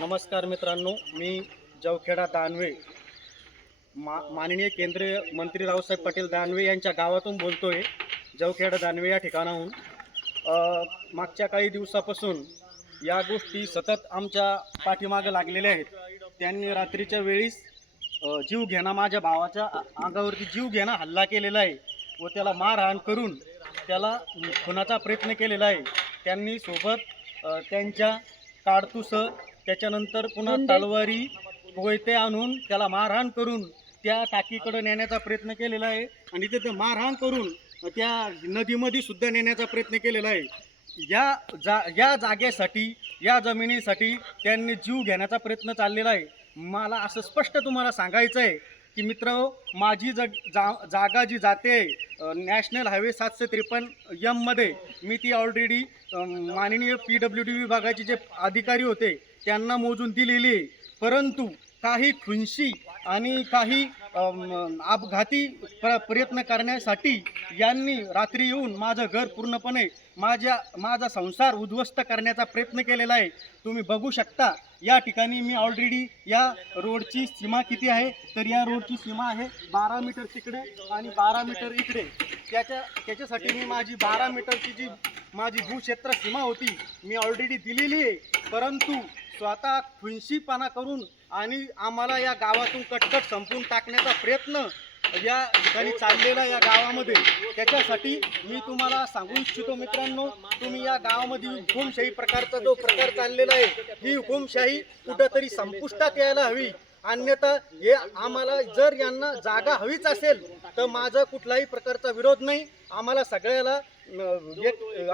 नमस्कार मित्रांनो मी जवखेडा दानवे. मा माननीय केंद्रीय मंत्री रावसाहेब पटेल दानवे यांच्या गावातून बोलतोय जवखेडा दानवे या ठिकाणाहून. मागच्या काही दिवसापासून या गोष्टी सतत आमच्या पाठीमागं लागलेल्या आहेत. त्यांनी रात्रीच्या वेळीस जीव घेणा माझ्या भावाच्या अंगावरती जीव घेणा हल्ला केलेला आहे व त्याला मारहाण करून त्याला खुनाचा प्रयत्न केलेला आहे. त्यांनी सोबत त्यांच्या काडतुस त्याच्यानंतर पुन्हा तलवारी कोयते आणून त्याला मारहाण करून त्या टाकीकडे नेण्याचा प्रयत्न केलेला आहे. आणि तिथे मारहाण करून त्या नदीमध्ये सुद्धा नेण्याचा प्रयत्न केलेला आहे. या जा या जागेसाठी या जमिनीसाठी त्यांनी जीव घेण्याचा प्रयत्न चाललेला आहे. मला असं स्पष्ट तुम्हाला सांगायचं आहे की मित्र माझी जग जा जागा जी जाते नॅशनल हायवे सातशे त्रेपन्न यममध्ये मी ती ऑलरेडी माननीय पी डब्ल्यू डी विभागाचे जे अधिकारी होते त्यांना मोजून दिलेली आहे. परंतु काही खुनशी आणि काही अपघाती प्र प्रयत्न करण्यासाठी यांनी रात्री येऊन माझं घर पूर्णपणे माझ्या माझा संसार उद्ध्वस्त करण्याचा प्रयत्न केलेला आहे. तुम्ही बघू शकता या ठिकाणी मी ऑलरेडी या रोडची सीमा किती आहे? तर या रोडची सीमा आहे बारा मीटर तिकडे आणि बारा मीटर इकडे. त्याच्या त्याच्यासाठी मी माझी बारा मीटरची जी माझी भूक्षेत्र सीमा होती मी ऑलरेडी दिलेली आहे. परंतु स्वतः खुनशीपणा करून आणि आम्हाला या गावातून कटकट संपून टाकण्याचा प्रयत्न या ठिकाणी चाललेला या गावामध्ये. त्याच्यासाठी मी तुम्हाला सांगू इच्छितो मित्रांनो तुम्ही या गावामध्ये हुकुमशाही प्रकारचा जो प्रकार चाललेला आहे ही हुकुमशाही कुठंतरी संपुष्टात यायला हवी. अन्यथा हे आम्हाला जर यांना जागा हवीच असेल तर माझा कुठलाही प्रकारचा विरोध नाही. आम्हाला सगळ्याला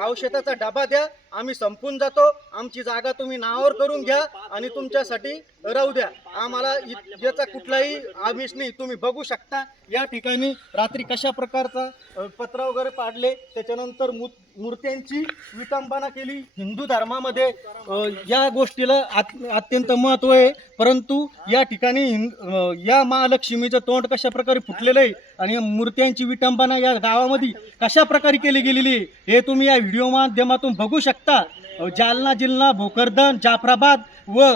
औषधाचा डबा द्या आम्ही संपून जातो आमची जागा तुम्ही नावावर करून घ्या आणि तुमच्यासाठी राहू द्या. आम्हाला इ- याचा कुठलाही आमिष नाही तुम्ही बघू शकता. या ठिकाणी रात्री कशा प्रकारचा पत्र वगैरे पाडले त्याच्यानंतर मू मूर्त्यांची विटंबना केली हिंदू धर्मामध्ये. या गोष्टीला अत्यंत महत्त्व आहे परंतु या ठिकाणी या महालक्ष्मीचं तोंड कशा प्रकारे फुटलेलं आहे आणि मूर्त्यांची विटंबना या गावामध्ये कशा प्रकारे केली गेलेली आहे हे तुम्ही या व्हिडिओ माध्यमातून बघू शकता. जालना जिल्हा भोकरदन जाफराबाद व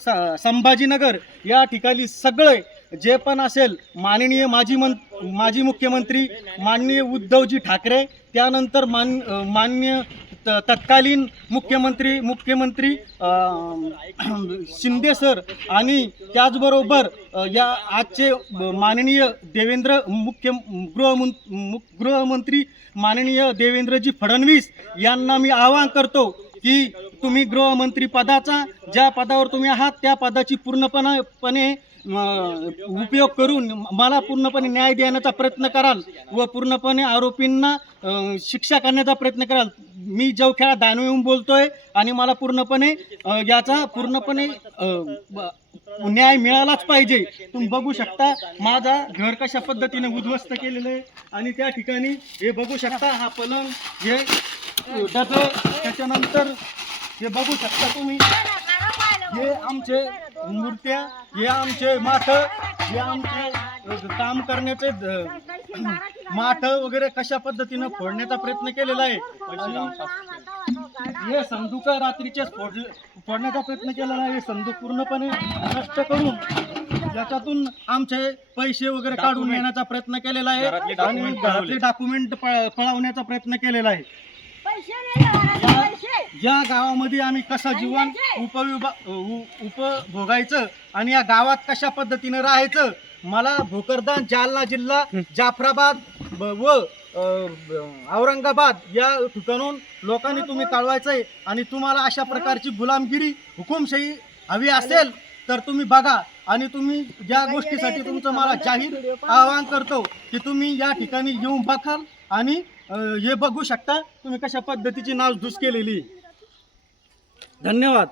स- संभाजीनगर या ठिकाणी सगळे जे पण असेल माननीय माजी मं माजी मुख्यमंत्री माननीय उद्धवजी ठाकरे त्यानंतर मान माननीय मान्य तत्कालीन मुख्यमंत्री मुख्यमंत्री शिंदे सर आणि त्याचबरोबर या आजचे माननीय देवेंद्र मुख्य गृहमं गृहमंत्री माननीय देवेंद्रजी फडणवीस यांना मी आवाहन करतो की तुम्ही गृहमंत्री पदाचा ज्या पदावर तुम्ही आहात त्या पदाची पूर्णपणापणे उपयोग करून मला पूर्णपणे न्याय देण्याचा प्रयत्न कराल व पूर्णपणे आरोपींना शिक्षा करण्याचा प्रयत्न कराल. मी जवखेळा दानवेहून बोलतोय आणि मला पूर्णपणे याचा पूर्णपणे न्याय मिळालाच पाहिजे. तुम्ही बघू शकता माझा घर कशा पद्धतीने उद्ध्वस्त केलेलं आहे आणि त्या ठिकाणी हे बघू शकता हा पलंग हे डब त्याच्यानंतर हे बघू शकता तुम्ही. हे आमचे मूर्त्या हे आमचे माठ हे आमचे काम करण्याचे माठ वगैरे कशा पद्धतीनं फोडण्याचा प्रयत्न केलेला आहे? हे संदूक रात्रीचे फोड फोडण्याचा प्रयत्न केलेला आहे. हे संदूक पूर्णपणे नष्ट करून याच्यातून आमचे पैसे वगैरे काढून येण्याचा प्रयत्न केलेला आहे आणि घरातले डॉक्युमेंट पळवण्याचा प्रयत्न केलेला आहे. या गावामध्ये आम्ही कसं जीवन उपविभा उ- उपभोगायचं आणि या गावात कशा पद्धतीने राहायचं मला भोकरदान जालना जिल्हा जाफराबाद ब- व अ, ब- औरंगाबाद या ठिकाणून लोकांनी तुम्ही कळवायचंय आणि तुम्हाला अशा प्रकारची गुलामगिरी हुकुमशाही हवी असेल तर तुम्ही बघा आणि तुम्ही या गोष्टीसाठी तुमचं मला जाहीर आवाहन करतो की तुम्ही या ठिकाणी येऊन बघाल आणि अ, हे बघू शकता तुम्ही कशा पद्धतीची नासधूस केलेली. धन्यवाद